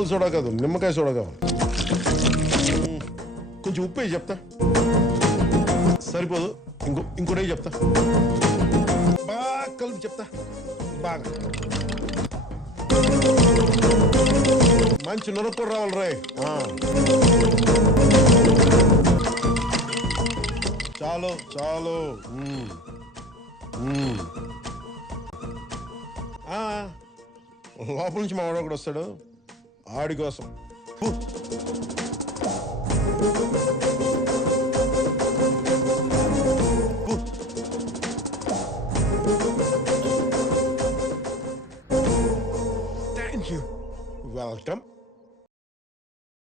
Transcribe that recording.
మామూలు సోడా కాదు, నిమ్మకాయ సోడా కావాలి. కొంచెం ఉప్పు వేయి చెప్తా. సరిపోదు, ఇంకోటి చెప్తా. బాగా కలిపి చెప్తా. బాగా మంచి నొరక కూడా రావాలి రాయ్. చాలు చాలు. లోపల నుంచి మా వాడు ఒకడు వస్తాడు, ఆడి కోసం.